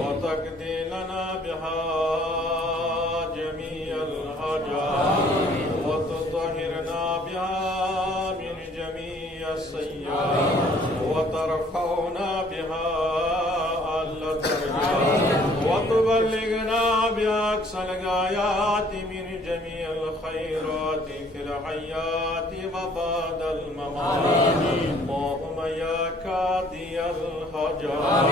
وتقضي لنا بها جميع الحاجات الحاجات وتطهرنا بها من جميع السيئات وترفعنا بها أعلى الدرجات وتبلغنا بأقصى الغايات من جميع الخيرات في الحياة وبعد الممات. اللهم يا قاضي الحاجات،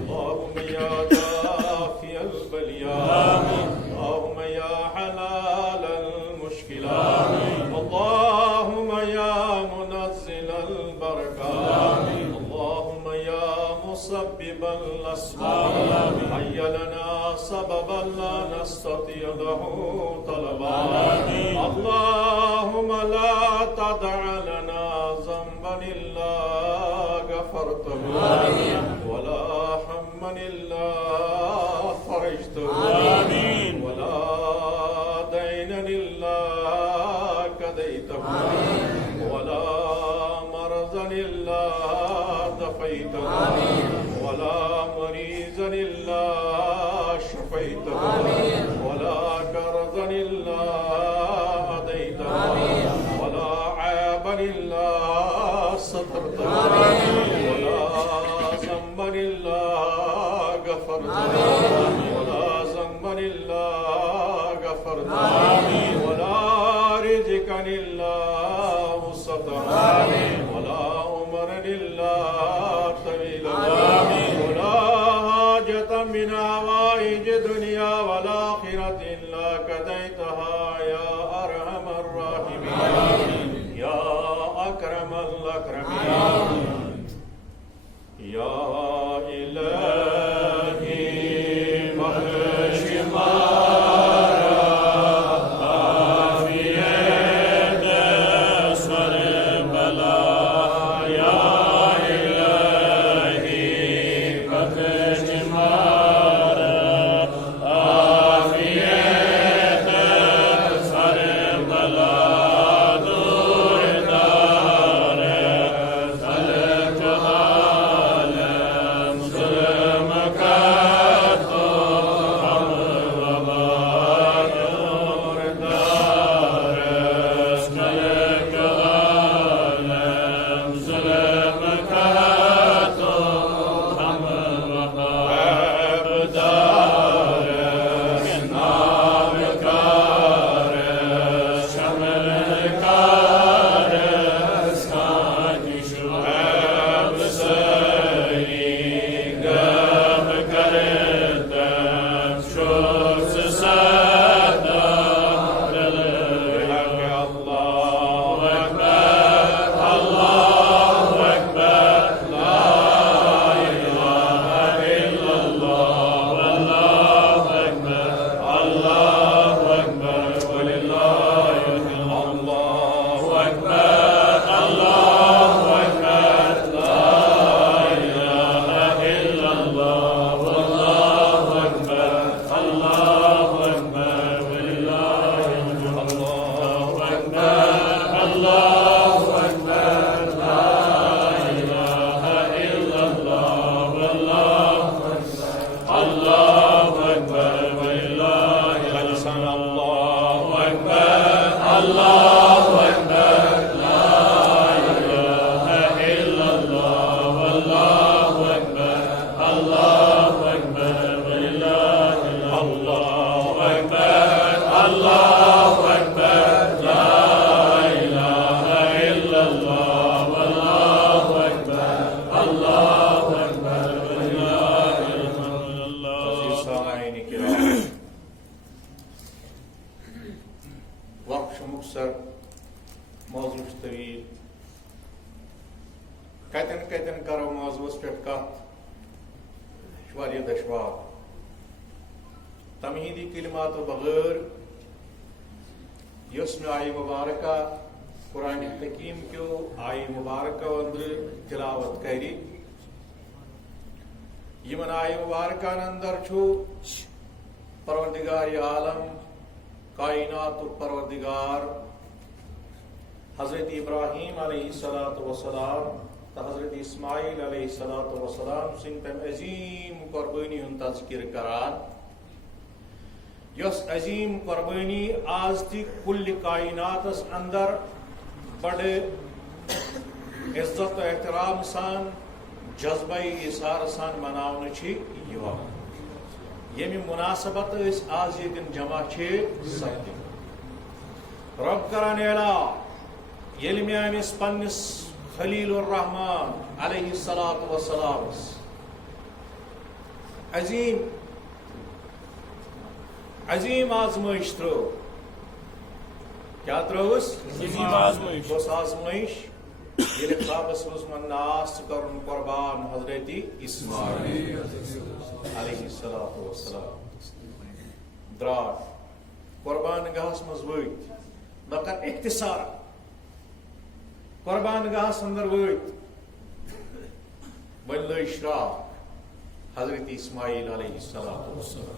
اللهم يا دافع البليات، اللهم يا حلال المشكلات، اللهم يا منزل البركات، اللهم يا مسبب الأسباب هيا لنا سببا لا نستطيع له طلبا. اللهم لا تدع لنا ذنبا إلا غفرته ولا هما إلا فرجته ولا دينا إلا قضيته ولا مرضا إلا دفيته ولا مريضا إلا شفيته ولا كرزا إلا هديته ولا عيبا إلا سترته ولا ذنبا إلا غفرته ولا ذنبا إلا غفرته ولا رزقا إلا وسعته ولا عمرا إلا طويلا ولا حاجة من حوائج الدنيا والآخرة إلا قضيتها يا أرحم الراحمين يا أكرم الأكرمين. يا إلهي بخش کتن کرو موضوعس پہ کت واریاہ دشوار تمہیدی کلمات بغیر یس میں آئی مبارکہ قرآن حکیم کیو آئی مبارکہ اندر تلاوت کری یمن آئی مبارکہ اندر چھو پروردگار عالم کائنات پروردگار حضرت ابراہیم علیہ السلام تو حضرت اسماعیل علیہ السلام سن تم عظیم قربانی ہند تذکر کران یس عظیم قربانی آز تی کل کائناتس اندر بڑے عزت و احترام سان جذبہ اظہار سان مناؤن یمی مناسبت اس آز یہ دن جمع سپدی رب کران اعلان یل میں امس پنس خلیل الرحمان علیہ الصلاۃ والسلام عظیم آزمائش ترو کیا تروس بس آزمائش یل خوابس مز مناس کرن قربان حضرت اسماعیل علیہ الصلاۃ والسلام درا قربان گاہس مز ویت مگر اختصار قربان گاہس اندر ویت ون لئی شراک حضرت اسماعیل علیہ الصلاۃ والسلام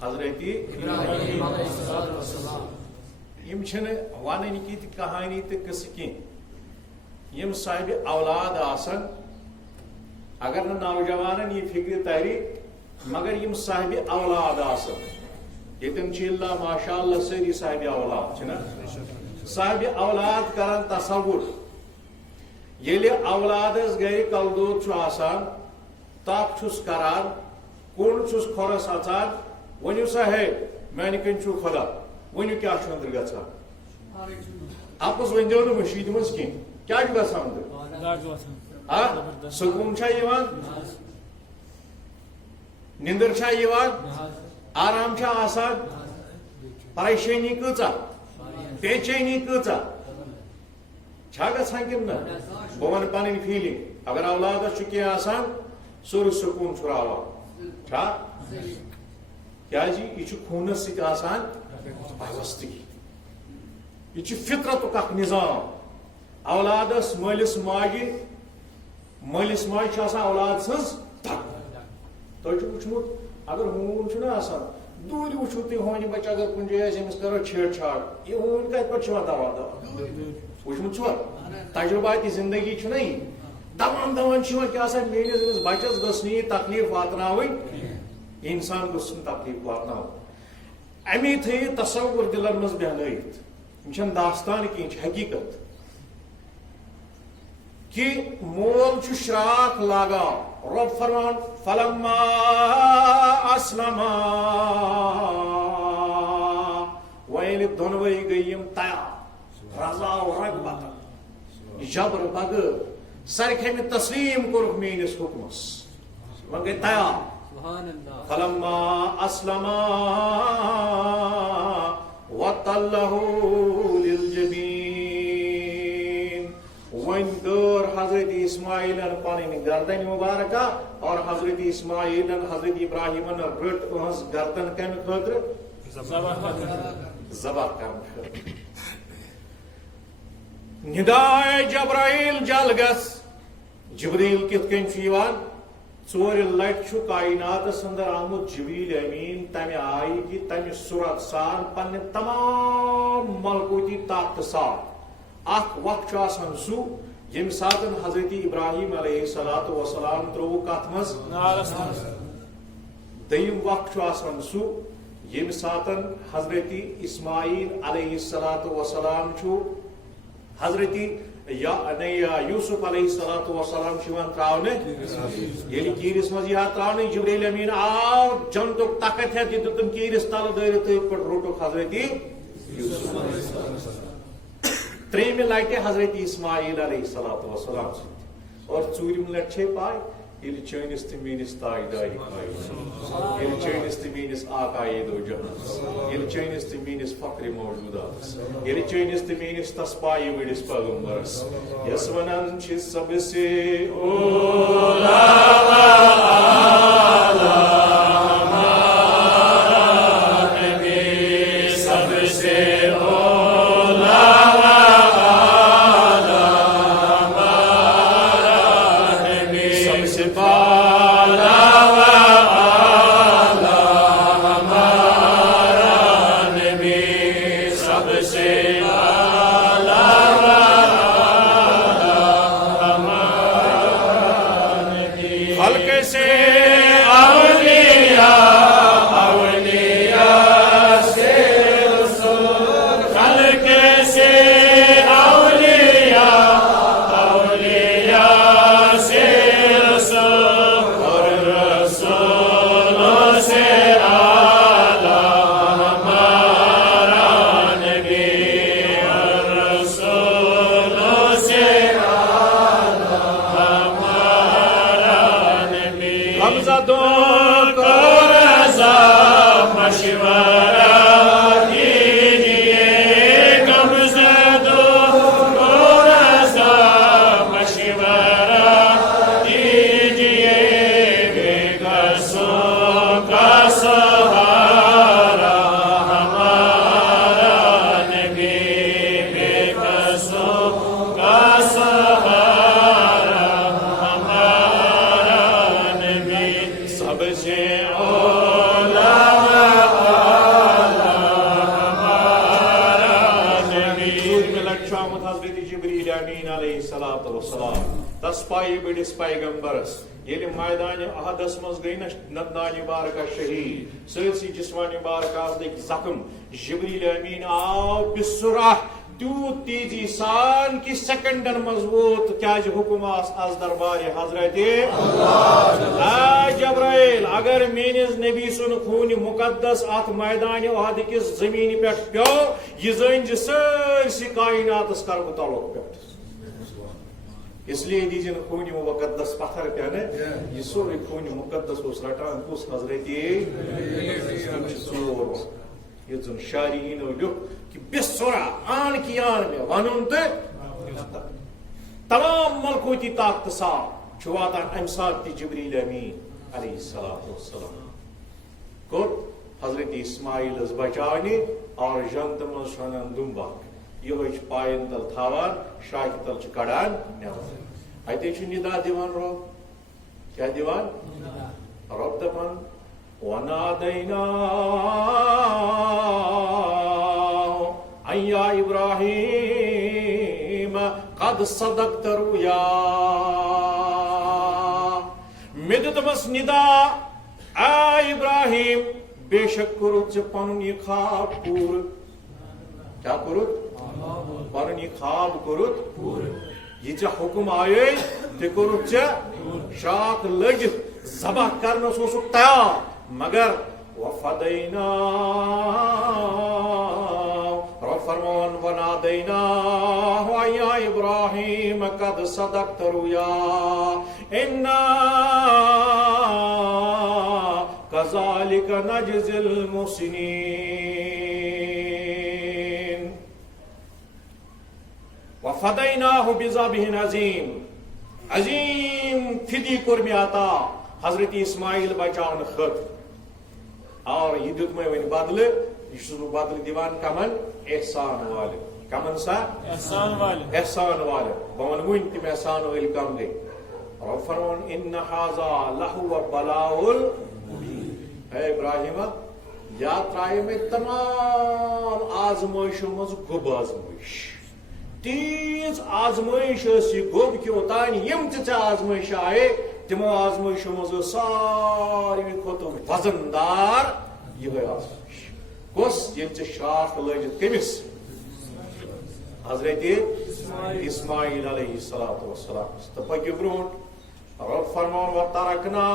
حضرت یم ون کی کہانی تو قصہ کی صاحب اولاد آسن اگر نوجوان یہ فکر تاری مگر یم صاحب اولاد آسن یتم اللہ ماشاء اللہ ساری صاحب اولاد صاحب اولاد کران تصور یل اولادس گھر کلدود آسان تپ چھس کران کون چھس کھورس اچان ونیو سا ہے میانہ کن چھو خدا ونیو کیا اندر گھان آپس ون دو نا مشید مز کیا گھان اندر سکون نندر آرام آسان پریشانی کچا بےچینی کچا گھان کن نا بہ ون پن فیلنگ اگر اولادس کی آسان سور سکون راوان یہ خونس ست وابستگی یہ فطرت اخ نظام اولادس مالس ماجہ مالس ماجہ اولاد سز تھی وچمت اگر ہون دور وچو تھی ہونہ بچہ اگر کن جائے امس کرو چھیڑ چھاڑ یہ ہون کت پہ دوا دوا وچمت تجربات زندگی یہ دوان دوان کیا میس بچس گھس یہ تکلیف واتن انسان گھس تکلیف واتن امی تھی تصور دلن مز بہنائت یہ داستان کی حقیقت کہ مول شراک لاگا رب فرمان فلما اسلما ویل دونوئی گئیم تیار رضا و رغبت جبر بغیر سرکھے میں تسلیم کورک میس حکمس وہ گئی تیار فلما اسلما وَتَلَّهُ لِلْجَبِينِ ون کر حضرت اسماعیل پن گردن مبارکہ اور حضرت اسماعیل حضرت ابراہیم رٹ اہز گردن کم خاطر ذبح کرنے ندائے جبرائیل جل گس جبریل کت کن ژور لٹ کائنات اندر آمت جبریل امین تمہ آئی کہ تمہ صورت سان پن تمام ملکوتی طاقت ساتھ اخ وقت سہ یم سات حضرت ابراہیم علیہ الصلوۃ والسلام ترو کت مز دیم وقت سہ یم سات حضرت اسماعیل علیہ الصلوۃ والسلام حضرت یوسف علیہ الصلوۃ والسلام تراؤن یل کیرس مز یہ تراؤن جبریل امین آو جنتک طاقت ہے دتم کیرس تل دٲرِتھ تھی پہ روٹک حضرت یوسف تریم لٹہ حضرت اسماعیل علیہ الصلوۃ والسلام اور ژوٗرِم لٹہ چھ پاے یل چٲنِس تہٕ میٲنِس تاجدارِ خٲطرٕ یل چٲنِس تہٕ میٲنِس آقایے دو جہان یل چٲنِس تہٕ میٲنِس فخرِ موجوٗداتس یل چٲنِس تہٕ میٲنِس تسپایہِ وٲلِس پیغمبرس یس ونان چھِ سب سے اولا خلق سے الصلاۃ والسلام تس پائی بڑس پیغمبرس یل میدان احدس مز گئی نندان بارکہ شہید سرسی جسمانی بارکہ لگ زخم جبریل امین آو بسرعہ تیوت تیزی سان کی سیکنڈن مضبوط کیا حکم از دربار حضرت جبرائیل اگر میانس نبی سن خون مقدس ات میدان احد کس زمین پہ پیو یہ زن سرسی کائنات کر بہ تعلق پہ اس لیے دیجیے خون مقدس پتھر پہ یہ سورے خون مقدس اس رٹان کس حضرت یہ زن شارعین لکھ کہ بسرا آن کی آن میں ونن تو تمام ملکوتی طاقت ساتھ واتان ام سات جبریل امین علیہ السلام کور حضرت اسماعیل بچانے اور جنت من شنن دمبا یہ پائن تل تھاوان شاخ تل کڑان اتے ندا دیوان رب کیا دیوان رب دپان ونادینا یا ابراہیم قد صدقت رؤیا میں دتمس ندا اے ابراہیم بے شک کرت ژے پنن یہ خواب پور کیا کرت پنن یہ خواب کرت پور یہ ژے حکم آئے تہ کرت ژے شاخ لج ذبح کرنس اوسک تیار مگر وفدینا رب فرمان ونادینا یا ابراہیم قد صدقت رؤیا انا کذالک نجزی المحسنین وفدیناہ بذبح عظیم عظیم فدی قرمی عطا حضرت اسماعیل بچاؤن خط اور یہ دیت میں ون بدل یہ بدل دیوان کمن احسان والے کمن سا احسان والے بون ون تم احسان والے کم گئی اور فرمان ان ھذا لہو بلاء المبین اے ابراہیم یا ترائے میں تمام آزمائشوں مز گوب آزمائش تیز آزمائش سی گوب کی اوتان یم تے آزمائش آئے تمو آزمائشوں مز ساری کھوت وزندار یہ آزمائش کس یہ شاخ لجت کمس حضرت اسماعیل علیہ السلام تو پکہ برونٹ رب فرمان وترکنا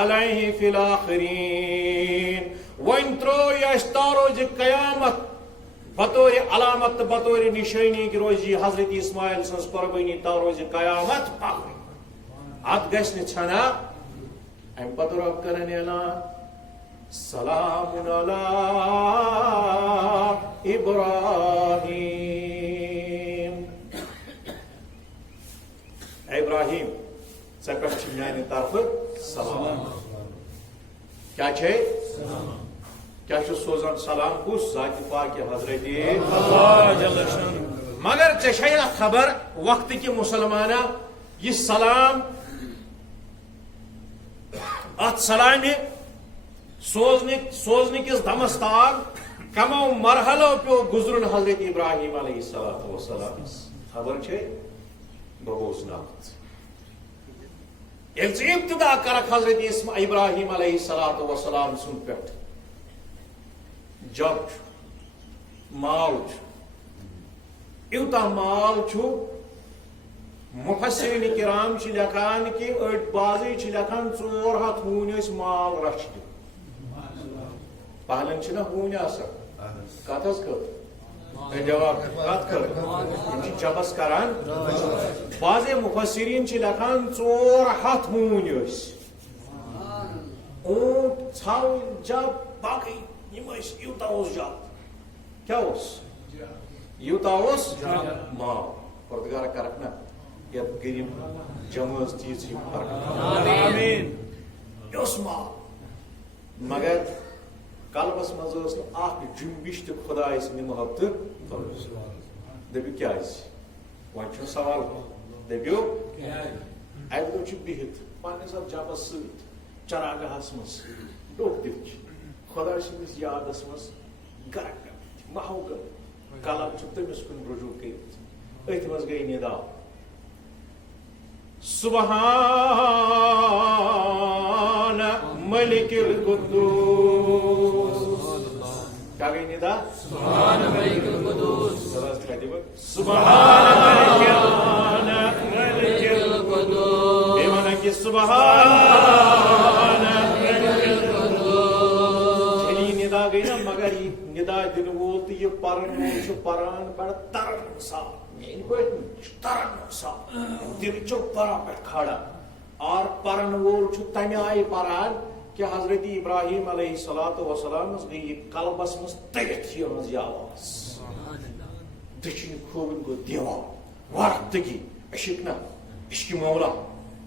علیہ فی الاخرین وان تروی اشتاروج قیامت بطور علامت بطور نشانی کی روزی حضرت اسماعیل سنس قربانی تا روزی قیامت پاک ات گشن چھنا ام پتر اب کرن اعلان سلام علی ابراہیم ابراہیم ژے پٮ۪ٹھ چھ میانہ طرفہٕ سلام کیا چھے کیا سوزان سلام کس ذات پاک حضرت مگر ژے خبر وقت کی مسلمانہ یہ سلام ات سلامی سوزنے کس دمس تال کمو مرحلو پہ گزرن حضرت ابراہیم علیہ السلام خبر چھے بہوس ناقت یل ابتدا کرک حضرت ابراہیم علیہ السلام سن پہ جب مال یوتہ مال مفسرین کرام لکھان کہ اڑ بازی لکھان 400 ہون مال رچھ پہلن چھنا ہون آسان کت کت جواب کت کر جبس کران بعض مفسرین لکھان 400 ہون اونٹ ژھاو جب باقی یوتا جب کیا یوتا مال پردگار کرک نا یت غریب جماعت تیز مال مگر قلبس مز جنبش تو خدا سند محبت دپو کیا ون سوال دپو اک دہ بہت پنس جبس ست چراگاہس مز ڈوک دت خدا سندس یادس مز گرک محبت قلم تمس کن رجوع کرت ات مز گئی ندا سبحان ملک القدوس کیا گئی ندا سبحان ملک القدوس سبحان ملک القدوس بے معنی کہ سبحان ندا گئی نا مگر یہ ندا دن وول تو یہ پرن وول پران بڑا ترن سا میری پہ ترن سا دل چو پرا پہ کھڑا اور پرن وول تمہ آئی پران کہ حضرت ابراہیم علیہ السلام گئی قلبس مز ترت یہ آواز دچن کھوبن گو دیوار ورختگی عشق نا عشق مولا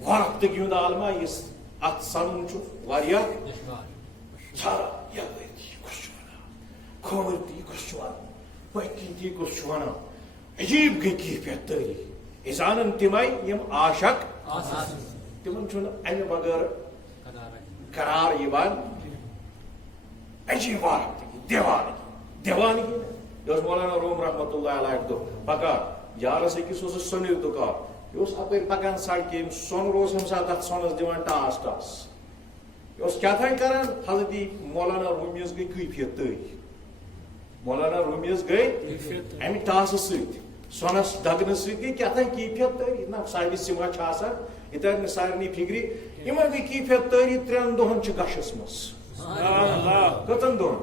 ورختگی ہند عالمہ اس ات سنن واریاہ سارا کھوتی کس پکن تی کس عجیب گئی کیفیت تاریخ ازانن تمے یم عاشق تمن امہ بغیر قرار یوان عجیب وارختگی دیوانگی یہ مولانا روم رحمۃ اللہ علیہ دو پکان یارس اکس سونر دکان یہ اپر پکان سڑکہ سون روز ہم سات ات سونس دان ٹاس ٹاس یہ کیا کران حضرت مولانا رومیس گئی کیفیت تاریخ مولانا رومیس گئی امہ ٹاس سونس دگن سی کیا کیفیت تاریخ نا صاحب سما یہ تر نا سارے فکری ان گئی کیفیت تاریخ 3 دہن گشس مز کتن دہن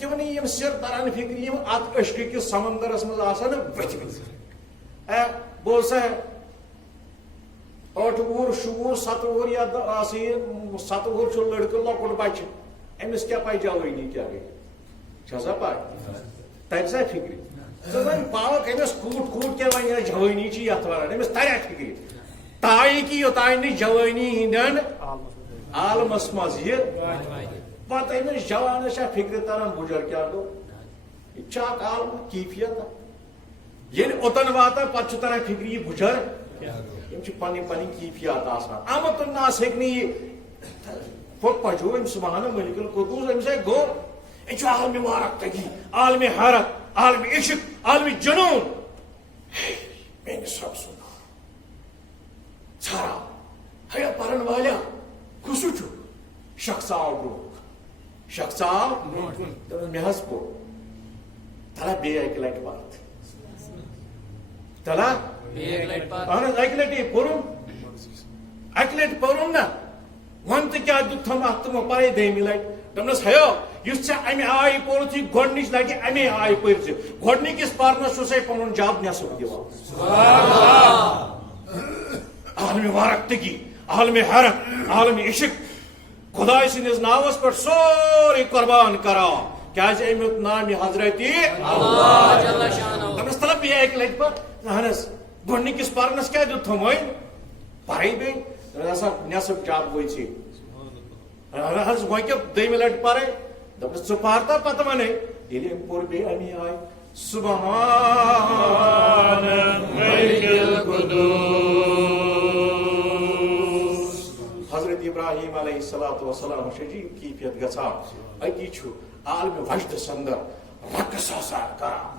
تمہیں یم سر تران فکر یم ات عشق کس سمندرس مز آسان ورتمت بہت سا 8 وُہر 7 وُہر یا 7 وُہر لڑکہ لۄکُٹ بچہ امس کیا پائی جوانی کیا گئی سا پائی تر سا فکر پاک امس کوٹ کیا ون جوانی یت ونان امس تریا فکر تائی کی یوتان جوانی ہندین عالمس مز یہ پتہ امس جوانس فکر تران بجر کیا گو یہ عالم کیفیت یل اوتن واتان پتہ تران فکر یہ بجر یم پن کیفیات آسان آمد الناس ہیکہ یہ پجو ام سبحان ملک القدوس امس گو یہ عالم وارختگی عالم حیرت عالم عشق عالم جنون میس رب سن ژھارا ہیا پرن والیا کس شخص آو برو شخص آو مے حظ پور تلا بی اکہ لٹ بات تلا اہن اکہ لٹ پورن اکہ لٹ پورن نا ون تو کیا دم ات تمو پے دہمہ لٹ دس ہو اس امہ آئی پورت یہ گۄڈنِچ لٹہ امے آئی پٔر گۄڈنِکِس پرنس پن جاب نصب دِوان عالم وارختگی عالم حیرت عالم عشق خدائے سندس ناوس پہ سوری قربان کران کیاز امیک نام حضرت دس تلا بی اکہ لٹہ پہ اہن گۄڈنِکِس پرنس کیا دیُت تھوٚو وۄنۍ پرے بیٚیہِ ہسا نصب جاب گوٚے ژےٚ حض وہ کیا دہمہ لٹ پرے دس ژٕ پرتا پتہ ونے ییٚلہِ أمۍ پوٚر بیٚیہِ امی آیہِ سبحان ملک القدوس حضرت ابراہیم علیہ السلام عجیب کیفیت گژھان اتی چھُ عالم وجدس اندر رقص آسان کران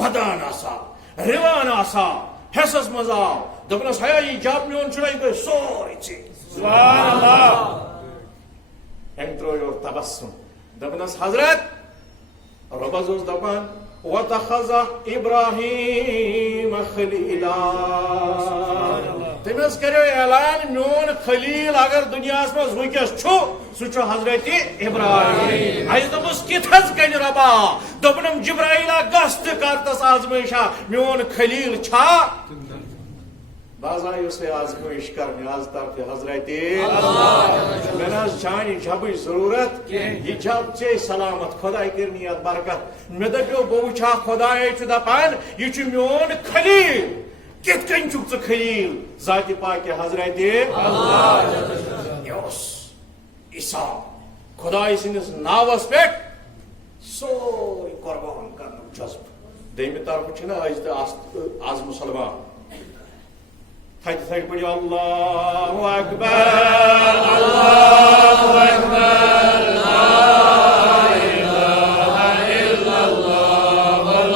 ودان آسان روان آسان حصس مز آو دپنس ہیا یہ جب میون چڑائی گئی سوری ژےٚ سبحان اللہ أمۍ ترٛوو یورٕ تبسم دپنس حضرت رۄبس اوس دپان وَاتَّخَذَ إِبْرَاهِيمَ خَلِيلًا تٔمۍ حظ کریو اعلان میون خلیل اگر دنیاہس منٛز وٕنکیٚس چھُ سُہ چھُ حضرت ابراہیم اسہِ دوٚپُس کِتھ حظ کنہِ رۄبا دوٚپنم جبرائیلا گژھ تہٕ کر تس آزمٲیشا میون خلیل چھا باز آیوس آزمائش کرنے آز طرف حضرت میں چانہ جبچ ضرورت یہ جب ے سلامت خدا کرنی ات برکت مے دپیو بہ وچھا خدائے دپان یہ میون خلیل کت کن چھ خلیل ذات پاک حضرت عیسیٰ خدائے سندس ناوس پہ سوری قربان کرن جذب دمہ طرف چھ آز مسلمان تھٹ پڑھو اللہ اکبر اللہ اکبر لا الہ الا اللہ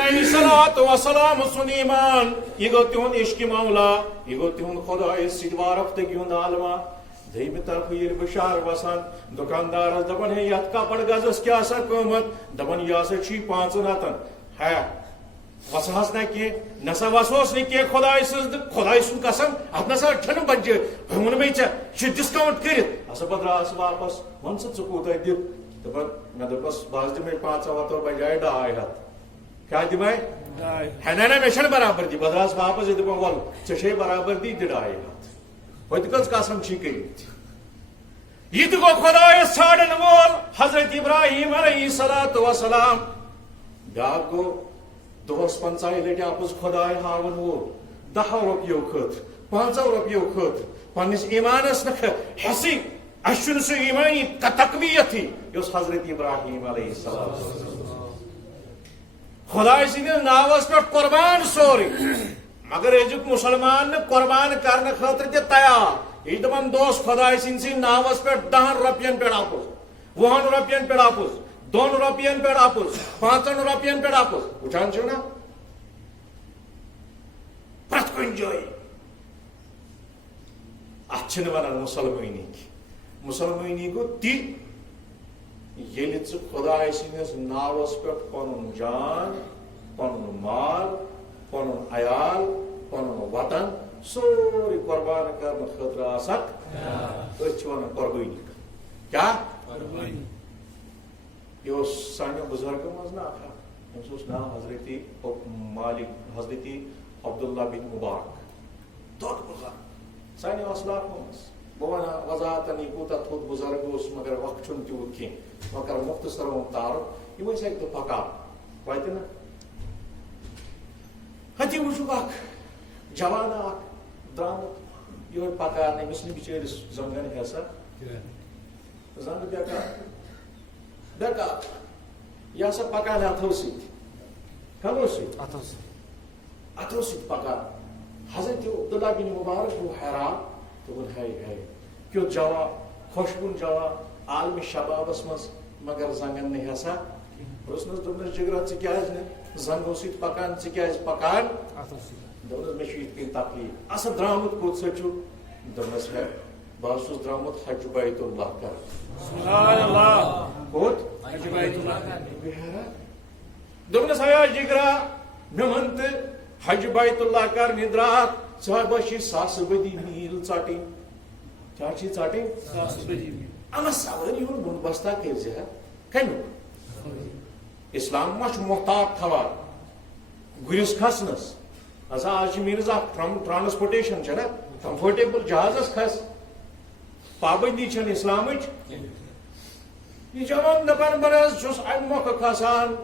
علیہ الصلوۃ والسلام سن ایمان یہ گو تہند عشق مولا یہ گو تہند خدائے سۭتۍ وابستگی ہُنٛد عالمہ دویمہِ طرفہٕ ییٚلہِ بشار وسان دُکاندارس دپان ہے یتھ کپر گزس کیٛاہ سا قۭمت دپان یہِ ہسا چھی 500 ہے وس حظ نہ کینٛہہ نسا وسوس نہٕ کینٛہہ خداے سُنٛد قسم اتھ نسا چھنہٕ بچہِ ووٚن مےٚ ژےٚ چھُ ڈسکاونٹ کٔرِتھ ہسا بہٕ درٛاس واپس وۄنۍ ژٕ کوٗتاہ دِکھ دپان مےٚ دوٚپمس بہٕ حظ دِمے 500 بجاے 200 کیٛاہ دِمے ہے نہ مےٚ چھنہٕ برابردی بہٕ درٛاس واپس یہِ دپان وَل ژےٚ چھے برابردی دِ 200 ہوٚتہِ کٔژ قسم چھی کٔرِتھ یہ تہِ گوٚو خۄدایس ژھانڈن وول حضرت ابراہیم علیہ الصلوۃ والسلام بیٛاکھ گوٚو دۄہس 50 لٹہِ اپُز خۄداے ہاوان وول 10 رۄپیو خٲطرٕ 5 رۄپیو خٲطرٕ پننس ایمانس نہٕ حیثی اسہِ چھُنہٕ سُہ ایمانی تقویتھٕے یۄس حضرت ابراہیم علیہ السلام خۄداے سٕنٛدِس ناوس پٮ۪ٹھ قۄربان سورُے مگر أزیُک مُسلمان نہٕ قۄربان کرنہٕ خٲطرٕ تہِ تیار یہِ چھُ دپان دوس خۄداے سٕنٛدسٕے ناوس پٮ۪ٹھ 10 رۄپین پٮ۪ٹھ اپُز 20 رۄپین پٮ۪ٹھ اپُز 2 رۄپین پٮ۪ٹھ اپُز 5 رۄپین پٮ۪ٹھ اپُز وٕچھان چھِو نا پرٛٮ۪تھ کُنہِ جایہِ اتھ چھِنہٕ ونان مُسلمٲنی مُسلمٲنی گوٚو تہِ ییٚلہِ ژٕ خۄداے سٕنٛدِس ناوس پٮ۪ٹھ پنُن جان پنُن مال پنُن عیال پنُن وطن سورُے قۄربان کرنہٕ خٲطرٕ آسکھ أسۍ چھِ ونان قۄربٲنی کیٛاہ یہ اوس سانیو بزرگو منٛز نا اکھ أمِس اوس ناو حضرت عبداللہ بن مبارک دوٚد بُزرگ سانیو اسلافو منٛز بہٕ ونہا وضاحتن یہِ کوٗتاہ تھوٚد بُزرگ اوس مگر وقت چھُنہٕ تیوٗت کینٛہہ وۄنۍ کرو مختصر تعارُف یِم ٲسۍ اکہِ دۄہ پکان واتہِ نا ہتی وٕچھُکھ اکھ جوانا اکھ درٛامُت یِہوے پکان أمِس نہٕ بِچٲرِس زنٛگن ہیسا زنٛگہٕ بیکار یہ ہسا پکان اتھو سۭتۍ کھلو سۭتۍ اتھو سۭتۍ پکان حضرت عبداللہ بن مبارک گوٚو حیران دوٚپُن ہے کیُتھ جوان خۄشوُن جوان عالمِ شبابس منٛز مگر زنٛگن نہٕ ہیسا پرٛژھنس دوٚپنس جگرا ژٕ کیٛازِ نہٕ زنٛگو سۭتۍ پکان ژٕ کیٛازِ پکان دوٚپنس مےٚ چھُ یِتھ کٔنۍ تکلیٖف اصل درٛامُت کوٚت سا چھُ دوٚپنس ہے بہٕ حظ چھُس درٛامُت حج بیت اللہ کرنہِ کوٚت دوٚپنس ہے جگرا مےٚ ووٚن تہٕ حج بیت اللہ کرنہِ درٛاکھ ژٕ بچی ساسہٕ بٔدی میٖل ژٹٕنۍ کیٛاہ چھِ ژٹٕنۍ اما سوٲری ہُنٛد بوٚڑ بستا کٔرۍ زِ کمیُک اسلام ما چھُ محتاط تھاوان گُرِس کھسنس ہسا آز چھِ میٖنٕز اکھ ٹرانسپوٹیشن چھےٚ نا کمفٲٹیبل جہازس کھس پابندی چھنہٕ اسلامٕچ یہ جوان دپان بہٕ حظ چھُس امہِ مۄکھٕ کھسان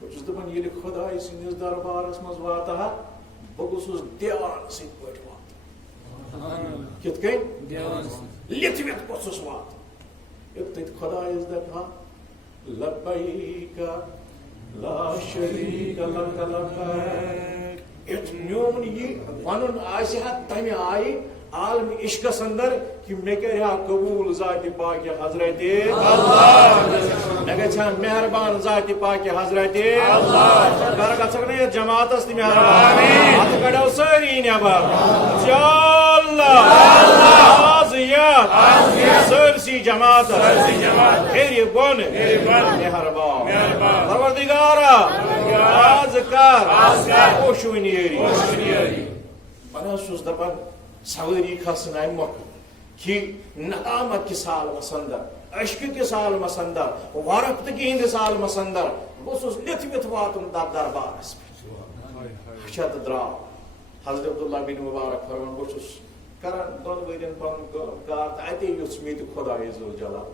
بہٕ چھُس دپان ییٚلہِ خۄداے سٕنٛدِس دربارس منٛز واتہٕ ہا بہٕ گوٚژھُس دیانہٕ سٕنٛدۍ پٲٹھۍ واتُن کِتھ کٔنۍ لِتھوِتھ گوٚژھُس واتُن ییٚلہِ تتہِ خۄدایس دپہا لبیک لا شریٖک لک لبیک یُتھ میون یہِ ونُن آسہِ ہا تمہِ آیہِ عالمِ عشقس اندر کہ مےٚ کرِ ہا قبوٗل ذاتِ پاکہِ حضرت مےٚ گژھِ ہا مہربان ذاتِ پاکہِ حضرت گر گژھکھ نا یتھ جماعتس تہِ مہربان اتھ کڑو سٲری نٮ۪بر سٲرسٕے جماعتس ہیٚرِ بۄن مہربان پروردگارا آز کر اوشوٕنیری بہٕ حظ چھُس دپان سوٲری کھسن امہِ مۄکھٕ کہ ندامت کِس عالمس اندر عشقہٕ کِس عالمس اندر وارفتگی ہٕنٛدِس عالمس اندر بہٕ اوسُس لِتھوِتھ واتُن تتھ دربارس پٮ۪ٹھ تہٕ درٛاو حضرت عبداللہ بن مبارک فرمان بہٕ چھُس کران 2 ؤرین پنُن کار تہٕ اتے یُژھ مےٚ تہِ خۄداے ذوالجلال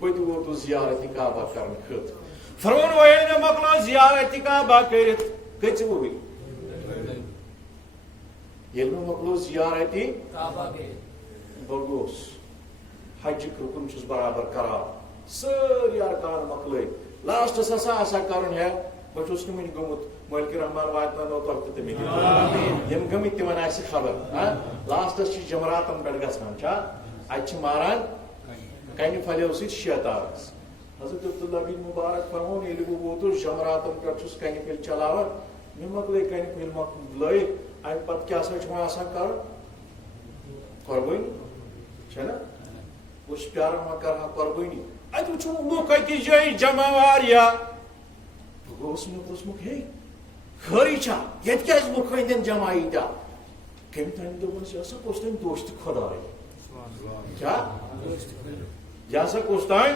بہٕ تہِ ووتُس زیارتِ کعبہ کرنہٕ خٲطرٕ فرمان وۄنۍ ییٚلہِ مےٚ مۄکلٲو زیارتِ کعبہ کٔرِتھ کٔژِ وُہٕرۍ ییٚلہِ مےٚ مۄکلٲو زیارتِ بہٕ گوٚوُس حجُک رُکُن چھُس برابر کران سٲری ارکان مۄکلٲوِتھ لاسٹس ہسا آسان کرُن ہے بہٕ چھُس نہٕ وُنہِ گوٚمُت مٲلکہِ رحمان واتناونو تۄہہِ تہِ مےٚ یِم گٔمٕتۍ تِمن آسہِ خبر لاسٹس چھِ جمراتن پٮ۪ٹھ گژھان چھا اتہِ چھِ ماران کنہِ پھلیو سۭتۍ شیطانس حضرت عبداللہ بن مبارک فرمون ییٚلہِ بہٕ ووتُس جمراتن پٮ۪ٹھ چھُس کنہِ پھِلۍ چلاوان مےٚ مۄکلے کنہِ پھِلۍ لٲیِتھ امہِ پتہٕ کیٛاہ سا چھُ وۄنۍ آسان کرُن قۄربٲنی چھےٚ نا بہٕ چھُس پیاران وۄنۍ کرٕ ہا قۄربٲنی اتہِ وٕچھُم لُکھ أکِس جایہِ جمع واریاہ بہٕ گوٚوُس مےٚ پرٛژھمُکھ ہے خٲری چھا ییٚتہِ کیٛازِ لُکھ أنٛدٮ۪ن جمع ییٖتیاہ کٔمۍ تانۍ دوٚپُن یہِ ہسا کُس تانۍ دوستہِ خۄداے کیٛاہ یہِ ہسا کُس تانۍ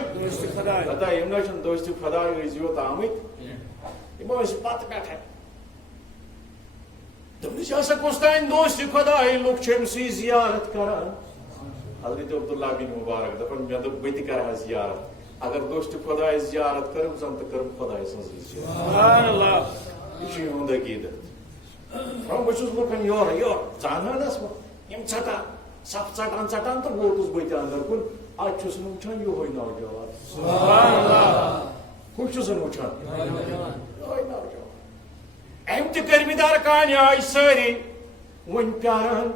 خدا یِم نہ چھِنہٕ دوستہِ خۄداے ٲسۍ یوت آمٕتۍ یِمو ٲسۍ پتہٕ پٮ۪ٹھے دوٚپنَس یہِ ہسا کُس تانۍ دوستہِ خۄداے لُکھ چھِ أمسٕے زیارت کران حضرت عبداللہ بن مبارک دپان مےٚ دوٚپ بہٕ تہِ کرٕ ہا زیارت اگر دوستہِ خۄداے زیارت کٔرٕم زن تہٕ کٔرٕم خۄداے سٕنٛزٕے زیارت یہ چھُ یِہُنٛد عقیٖدت بہٕ چھُس لُکن یورٕ یورٕ زانہانس یِم ژٹان صف ژٹان ژٹان تہٕ ووتُس بہٕ تہِ اندر کُن اتھ چھُس نہٕ وٕچھان یِہوے نوجوان ہُہ چھُس نہٕ وٕچھان یِہوے نوجوان أمۍ تہِ کٔرمٕتۍ ارکانہِ آیہِ سٲری وۄنۍ پیاران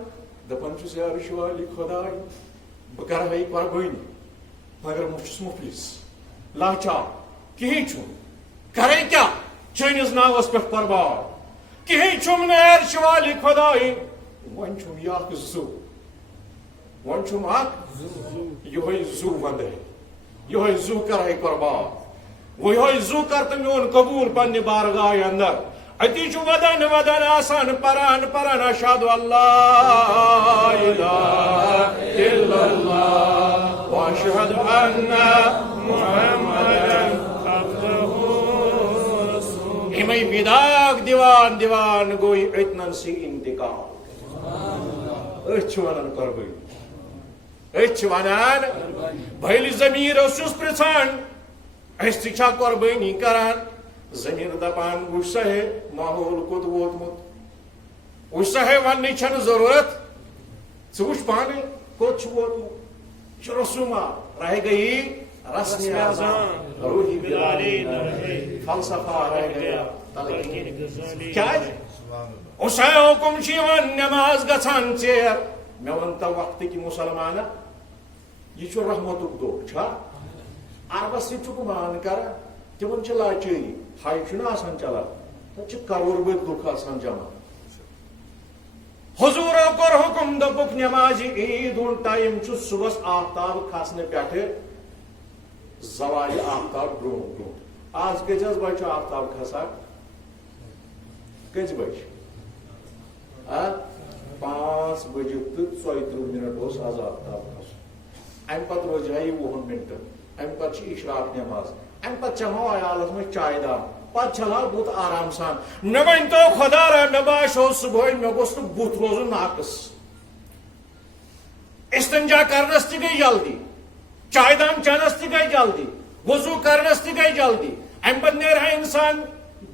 دپان چھُس یا رشوالی خۄداے بہٕ کرٕ ہا یہِ قۄربٲنی مگر بہٕ چھُس مُفلِس لاچار کِہیٖنۍ چھُنہٕ کرے کیٛاہ چٲنِس ناوس پٮ۪ٹھ قۄربان کِہیٖنۍ چھُم نہٕ یا رشوالی خۄداے وۄنۍ چھُم یہِ اکھ زُو وۄنۍ چھُم اکھ یِہوے زُو ونٛدے یِہوے زُو کرے قۄربان وۄنۍ یِہوے زُو کر تہٕ میون قبوٗل پننہِ بارگاہہِ اندر اتی چھُ ودان ودان آسان پران پران اشہدُ اللہ الہ الا اللہ واشہدُ ان محمدن عبدہ رسولہ یِمے بیداک دِوان دِوان گوٚو أتنن سے انتقال أتھۍ چھِ ونان قۄربٲنی أتھۍ چھِ ونان بھٔلۍ ضمیٖر اوسُس پرژھان أسۍ تہِ چھا قۄربٲنی کران ضمیٖر دپان وٕچھ سا ہے ماحول کوٚت ووتمُت وٕچھ سا ہے وننٕچ چھنہٕ ضروٗرت ژٕ وٕچھ پانے کوٚت چھُ ووتمُت یہِ چھُ رسوٗما رہ گئی رسم اعظم روحی بلالی فلسفہ رہ گیا کیٛازِ حُسین حُکُم چھُ یِوان نٮ۪ماز گژھان ژیر مےٚ ووٚن تو وقتٕکۍ مُسلمانا یہِ چھُ رحمتُک دۄہ چھا عربس سۭتۍ چھُکھ مان کران تِمن چھِ لاچٲری ہاے چھُنہ آسان چلان تتہِ چھِ کرور بٔدۍ لُکھ آسان جمع حضوٗرو کوٚر حُکُم دوٚپُکھ نٮ۪مازِ عیٖد ہُنٛد ٹایم چھُ صُبحس آفتاب کھسنہٕ پٮ۪ٹھٕ زوالہِ آفتاب برونٛٹھ برونٛٹھ آز کٔژِ حظ بجہِ چھُ آفتاب کھسان کٔژِ بجہِ 5 بجہِ تہٕ 32 منٹ اوس آز آفتاب کھسُن امہِ پتہٕ روزِ ہا یہِ 20 منٹن امہِ پتہٕ چھِ اشراق نٮ۪ماز امہِ پتہٕ چٮ۪مہو عیالس منٛز چایہِ دام پتہٕ چھلہا بُتھ آرام سان مےٚ ؤنۍتو خۄدا را مےٚ باسیو صبحٲے مےٚ گوٚژھ نہٕ بُتھ روزُن ناقص استنجا کرنس تہِ گٔے جلدی چایہِ دام چٮ۪نس تہِ گٔے جلدی وضوٗ کرنس تہِ گٔے جلدی امہِ پتہٕ نیرِ ہا انسان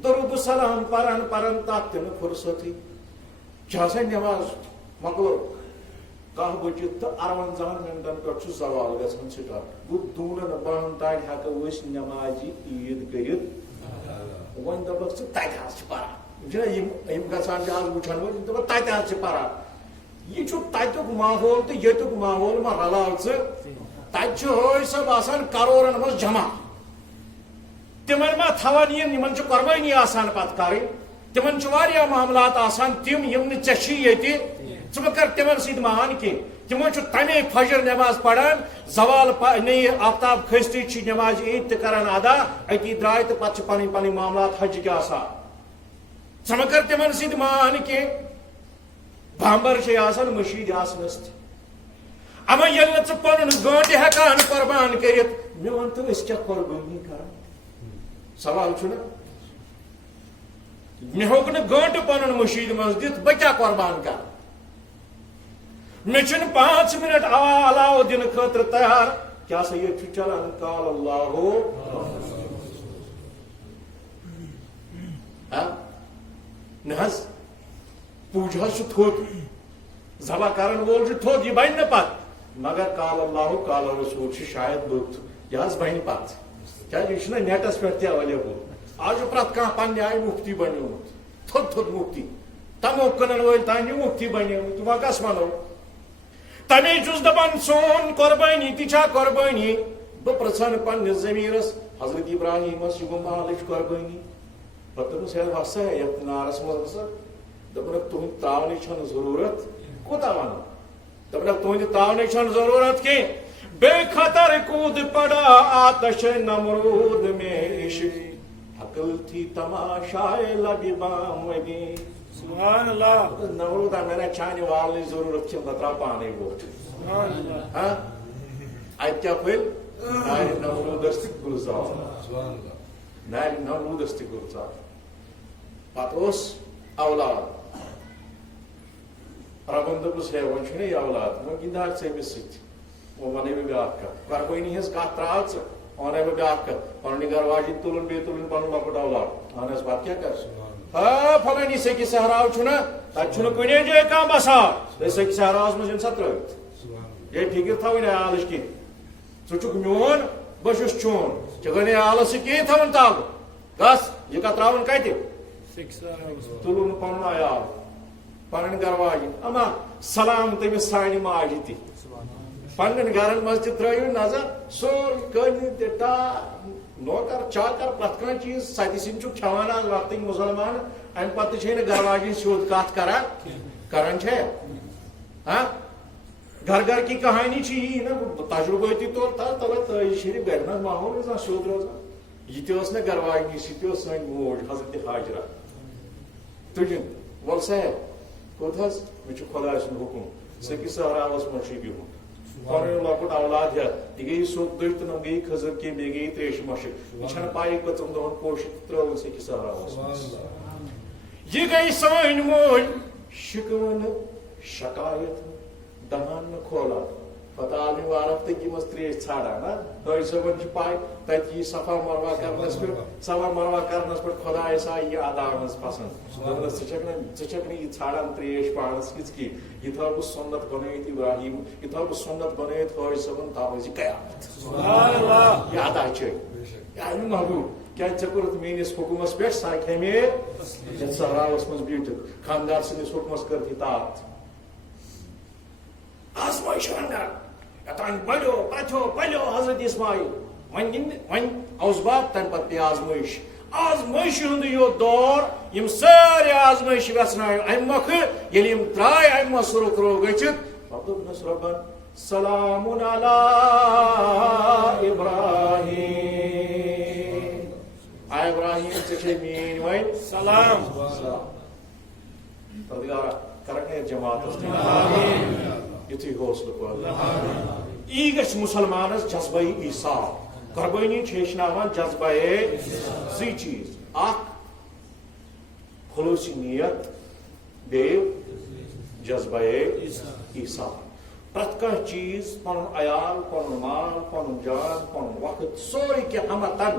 درود سلام پران پران تتھ تہِ نہٕ فُرصتھٕے چھا سا نٮ۪ماز مۄکلو 10 بجے تہٕ 58 منٹن پٮ۪ٹھ چھُ زوال گژھان سٹارٹ گوٚو 2:12 تانۍ ہٮ۪کو أسۍ نٮ۪مازِ عیٖد کٔرِتھ وۄنۍ دپکھ ژٕ تتہِ حظ چھِ پران یِم گژھان چھِ آز وٕچھان وٲلۍ یِم دپان تتہِ حظ چھِ پران یہِ چھُ تتیُک ماحول تہٕ ییٚتیُک ماحول ما رلاو ژٕ تتہِ چھِ ہٲے صٲب آسان کرورن منٛز جمع تِمن ما تھاوان یِمن چھِ قۄربٲنی آسان پتہٕ کرٕنۍ تِمن چھِ واریاہ معاملات آسان تِم یِم نہٕ ژےٚ چھی ییٚتہِ ژٕ مہ کر تِمن سۭتۍ مان کینٛہہ تِمو چھُ تمے فجر نٮ۪ماز پران زوال نٔیہِ آفتاب کھٔستی چھِ نٮ۪مازِ عیٖد تہِ کران ادا أتی درٛاے تہٕ پتہٕ چھِ پنٕنۍ پنٕنۍ معاملات حجِکۍ آسان ژٕ مہ کر تِمن سۭتۍ مان کینٛہہ بامبر چھے آسان مٔشیٖد آسنس تہِ اما ییٚلہِ نہٕ ژٕ پنُن گٲنٛٹہِ ہٮ۪کان قۄربان کٔرِتھ مےٚ ووٚن تہٕ أسۍ کیٛاہ قۄربٲنی کران سوال چھُنہ مےٚ ہیوٚک نہٕ گٲنٛٹہٕ پنُن مٔشیٖد منٛز دِتھ بہٕ کیٛاہ قۄربان کرٕ مےٚ چھُنہٕ 5 منٹ علاوٕ دِنہٕ خٲطرٕ تیار کیٛاہ سا ییٚتہِ چھُ چلان قال اللہُ نہ حظ پوٗجا چھُ تھوٚد ذبح کرن وول چھُ تھوٚد یہِ بنہِ نہٕ پتہٕ مگر قال اللہُ قال رسوٗل چھُ شاید لُطف یہِ حظ بنہِ پتہٕ کیٛازِ یہِ چھُنہ نیٹس پٮ۪ٹھ تہِ ایویلیبل آز چھُ پرٛٮ۪تھ کانٛہہ پننہِ آیہِ مُفتی بنیومُت تھوٚد تھوٚد مُفتی تمو کٕنن وٲلۍ تانۍ چھِ مُفتی بنیمٕتۍ وۄنۍ کس ونو تمے چھُس دپان سون قۄربٲنی تہِ چھا قۄربٲنی بہ پرژھان پننس ضمیرس حضرت ابراہیمس یہ گو مالچ قربانی پتہ دوٚپمس ہے وسا یتھ نارس منٛز ہسا دوٚپنکھ تُہنٛد تراونٕچ چھنہٕ ضروٗرت کوٗتاہ ونو دوٚپنکھ تُہنٛدِ تراونٕچ چھنہٕ ضروٗرت کینٛہہ بے خطر کود پڑا آتش نمرود میں عشق عقل تھی تماشائے لب بامگی سبحان اللہ نمرود میں نے چھانہ والنٕچ ضروٗرت چھِ بہٕ تراو پانے ووٹ سبحان اللہ اتہِ کیٛاہ پھٔلۍ نارِ نمروٗدس تہِ گُلزار نارِ نمروٗدس تہِ گُلزار پتہٕ اوس اولاد ربن دوٚپُس ہے وۄنۍ چھُنہ یہِ اولاد وۄنۍ گِنٛدہا ژٕ أمِس سۭتۍ وۄنۍ ونے بہٕ بیٛاکھ کتھ قربٲنی ہٕنٛز کتھ تراو ژٕ ونے بہٕ بیٛاکھ کتھ پنٕنۍ گرٕ واجِنۍ تُلُن بیٚیہِ تُلُن پنُن لۄکُٹ اولاد اہن حظ پتہٕ کیٛاہ کر پھلٲنی سٔکِس صحراو چھُنہ تتہِ چھُنہٕ کُنے جایہِ کانٛہہ بسان تُہۍ سٔکِس صحراہس منٛز یِن سا ترٲوِتھ یے فِکر تھاوٕنۍ عیالٕچ کینٛہہ ژٕ چھُکھ میون بہٕ چھُس چون ژےٚ گوٚو نہٕ عیالس سۭتۍ کِہیٖنۍ تھاوُن تعلُق گژھ یہِ کتھ تراوُن کتہِ تُلُن نہٕ پنُن عیال پنٕنۍ گرٕ واجِنۍ اما سلام تٔمِس سانہِ ماجہِ تہِ پننٮ۪ن گرن منٛز تہِ ترٲیِو نظر سورُے قٲلیٖن تہِ ٹاٹھ نوکر چاکر پرٛٮ۪تھ کانٛہہ چیٖز ستہِ سِنۍ چھُکھ کھٮ۪وان آز وقتٕکۍ مُسلمان امہِ پتہٕ چھے نہٕ گرٕ واجِنۍ سیوٚد کتھ کران چھے گھر گھر کی کہانی چھ یی نا تجرباتی طور تل شریف گھر منٛز ماحول روزان سیوٚد روزان یہ تہِ ٲس نہٕ گرٕ واجنہِ سۭتۍ تہِ ٲس سٲنۍ موج حضرت حاجرہ تُجِن وَل سا کوٚت حظ مےٚ چھُ خۄداے سُنٛد حُکُم سٔکِس صحراوس منٛز چھُ بِہُن پنُن لۄکُٹ اولاد ہٮ۪تھ یہِ گٔیے سوٚت دٔج تہٕ نۄم گٔیے کھٔزٕر کینٛہہ بیٚیہِ گٔیے تریشہِ مۄشِک یہِ چھنہٕ پایی کٔژن دۄہن پوشِتھ ترٲوٕن سٔکِس صحراوس منٛز یہِ گٔیے سٲنۍ موج شِکوٕ نہٕ شکایت دہان نہٕ کھولان پتہٕ آو مےٚ وارٕ ہفتہٕ منٛز تریش ژھانڈان نا حٲجۍ صٲبن چھِ پاے تتہِ یی صفا مروا کرنس پٮ۪ٹھ خۄدایس آیہِ یہِ ادا ہٕنٛز پسنٛد دوٚپنس ژٕ چھکھ نہٕ یہِ ژھانڈان تریش پانس کِژ کینٛہہ یہِ تھاو بہٕ سُنت بنٲیِتھ ابراہیم یہِ تھاو بہٕ سُنت بنٲیِتھ حٲجۍ صٲبن تھاو أسۍ یہِ قیامت یہِ ادا چھِ یہِ آیہِ نہٕ محبوٗب کیٛازِ ژےٚ کوٚرُتھ میٲنِس حُکمس پٮ۪ٹھ سۄ کھیٚمے یتھ صحراوس منٛز بیٖٹھِتھ خانٛدار سٕنٛدِس حُکمس کٔرتھ اطاعت آزمٲیش انٛدر یوٚتانۍ بڑیو پتھیو پلیو حضرت اسماعیل وۄنۍ اوسباب تمہِ پتہٕ پیٚیہِ آزمٲیشہِ ہُنٛد یوت دور یِم سٲری آزمٲیشہِ ویژھنٲیو امہِ مۄکھٕ ییٚلہِ یِم درٛاے امہِ منٛز سُرُخرو گٔژھِتھ پتہٕ دوٚپنس رۄبن سلامُن علی ابراہیم ابراہیم ژےٚ چھے میٲنۍ وۄنۍ سلام پردگارا کرکھ ہے جماعتس یُتھُے حوصلہٕ پٲدٕ یی گژھِ مُسلمانس جذبے ایٖثار قربٲنی چھِ ہیٚچھناوان جذبے زٕے چیٖز اکھ خلوٗصی نیت بیٚیہِ جذبے ایٖثار پرٛٮ۪تھ کانٛہہ چیٖز پنُن عیال پنُن مال پنُن جان پنُن وقت سورُے کینٛہہ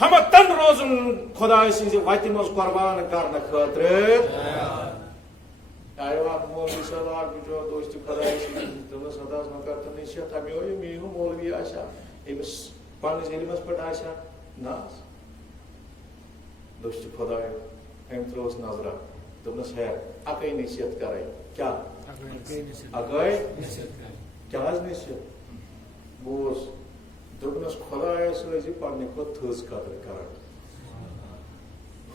ہمتن روزُن خۄداے سٕنٛزِ وتہِ منٛز قۄربان کرنہٕ خٲطرٕ آیو اکھ مولوی صٲب اکھ بِچور دوست خۄدایس دوٚپنس حظ مےٚ کر تہٕ نصیحت ہا مےٚ میون ہیوٗ مولوی آسہِ ہا أمِس پننِس علمس پٮ۪ٹھ آسہِ ہا نہ حظ دوست خۄدایو أمۍ ترٲوٕس نظرا دوٚپنس ہے اکٲے نصیحت کرے کیٛاہ اکٲے کیٛاہ حظ نصیحت بوز دوٚپنس خۄدایس ٲسۍ پننہِ کھۄتہٕ تھٔز قدر کران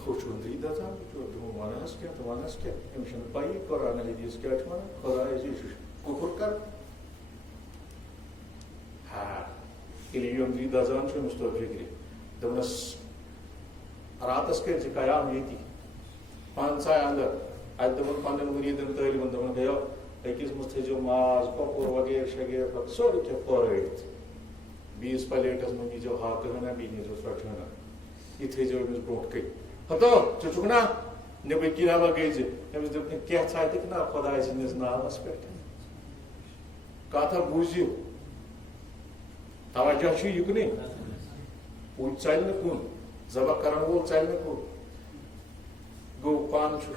ہُہ چھُ أنٛدری دزان دوٚپُن ون حظ کینٛہہ تہٕ ون حظ کینٛہہ أمِس چھُنہٕ پایی قرآن حدیٖث کیٛاہ چھُ ونان خۄدایس یہِ چھُ کُفُر کران ییٚلہِ یہِ أنٛدری دزان چھُ أمِس توٚر فِکرِ دوٚپنس راتس کٔرۍ زِ قیام ییٚتی پانہٕ ژاے انٛدر اتہِ دوٚپُن پننٮ۪ن مُریٖدن تعلیٖمن دوٚپُن گٔیو أکِس منٛز تھٲیزیو ماز کۄکُر وغیرہ شغیرہ سورُے کینٛہہ پٲرٲیِتھ بیٚیِس پلیٹس منٛز نیٖزیو ہاکہٕ ہنا بیٚیہِ نیٖزیو ژۄچہِ ہنا یہِ تھٲیزیو أمِس برونٛٹھ کَنۍ ہتو ژٕ چھُکھ نا نیٚبٕرۍ کِنۍ ہا گٔے زِ أمِس دوٚپ نہٕ کینٛہہ ژھانٛڈِکھ نا خۄداے سٕنٛدِس ناوس پٮ۪ٹھ کتھ ہا بوٗزِو توجہ چھُ یُکنُے پُج ژلہِ نہٕ کُن ذبح کرن وول ژلہِ نہٕ کُن گوٚو پانہٕ چھُ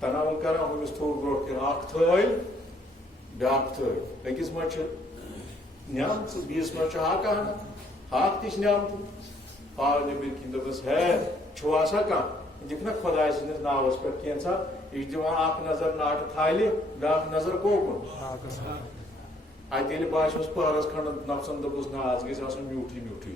تناوُل کران ہُمِس تھوٚو برونٛٹھ کَنۍ اکھ تھٲلۍ بیٛاکھ تھٲلۍ أکِس منٛز چھِ نعمژٕ بیٚیِس منٛز چھُ ہاکہ ہنا ہاکھ تہِ چھِ نعمتہٕ آو نیٚبٕرۍ کِنۍ دوٚپنس ہے چھُو آسان کانٛہہ دِکھ نا خۄداے سٕنٛدِس ناوس پٮ۪ٹھ کینٛژھا یہِ چھُ دِوان اکھ نظر ناٹہٕ تھالہِ بیٛاکھ نظر کوکُن اتنے باسیوس پہرس کھنڈ نفسن دپس نا آج گژھِ آسُن میوٗٹھٕے میوٗٹھٕے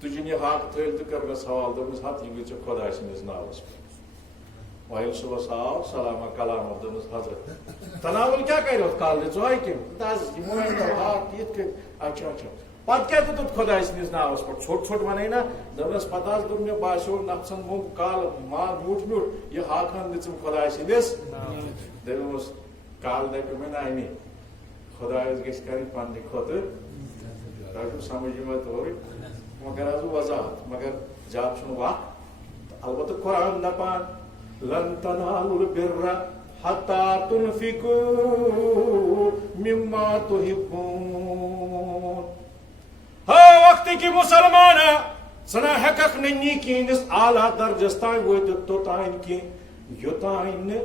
تُجِن یہِ حق تھٲیِل تہٕ کٔر مےٚ سوال دوٚپمَس ہتھ یہِ گٔے ژےٚ خۄداے سٕنٛدِس ناوَس پٮ۪ٹھ وۄنۍ ییٚلہِ صُبحس آو سلامہ کلامہ دوٚپمَس حضرت تناول کیٛاہ کرِ اَتھ کالرِ ژٕ آیہِ کٔمۍ دَز یہِ مٲنۍ حق یِتھ کٔنۍ اچھا اچھا پتہٕ کیٛاہ دِتُتھ خۄداے سٕنٛدِس ناوَس پٮ۪ٹھ ژھوٚٹ ژھوٚٹ وَنے نا دوٚپنَس پتہٕ حظ دوٚپ مےٚ باسیو نفسن موٚنگ کالہٕ میوٗٹھ میوٗٹھ یہِ حق ہن دِژٕم خۄداے سٕنٛدِس دوٚپمَس کالہٕ دَپہِ مےٚ نانہِ خۄدایَس گژھِ کَرٕنۍ پننہِ خٲطرٕ تۄہہِ چھُو سمجھ یِوان تورٕ وۄنۍ کَرٕ حظ بہٕ وضاحت مگر زیادٕ چھُنہٕ وقت البتہ قرآن دپان لن تنالوا البر حتى تنفقوا مما تحبون ہا وقت کی مسلمان ژٕ نہ ہٮ۪ککھ نہٕ نیٖکی اعلیٰ درجس تام وٲتِتھ توٚتانۍ کینٛہہ یوٚتانۍ نہٕ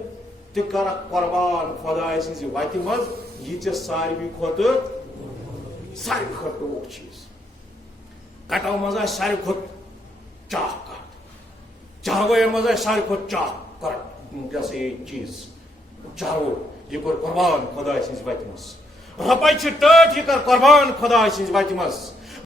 تہِ کرکھ قۄربان خۄداے سٕنٛزِ وتہِ منٛز یہِ ژےٚ ساروی کھۄتہٕ ٹوٹھ چیٖز کٹو منٛز آسہِ ساروی کھۄتہٕ چاہ کٹ چاروٲین منٛز آسہِ ساروی کھۄتہٕ چاہ کر یہِ سا یہِ چیٖز چارو یہِ کوٚر قۄربان خۄداے سٕنٛزِ وتہِ منٛز رۄپے چھِ ٹٲٹھ یہِ کر قۄربان خۄداے سٕنٛزِ وتہِ منٛز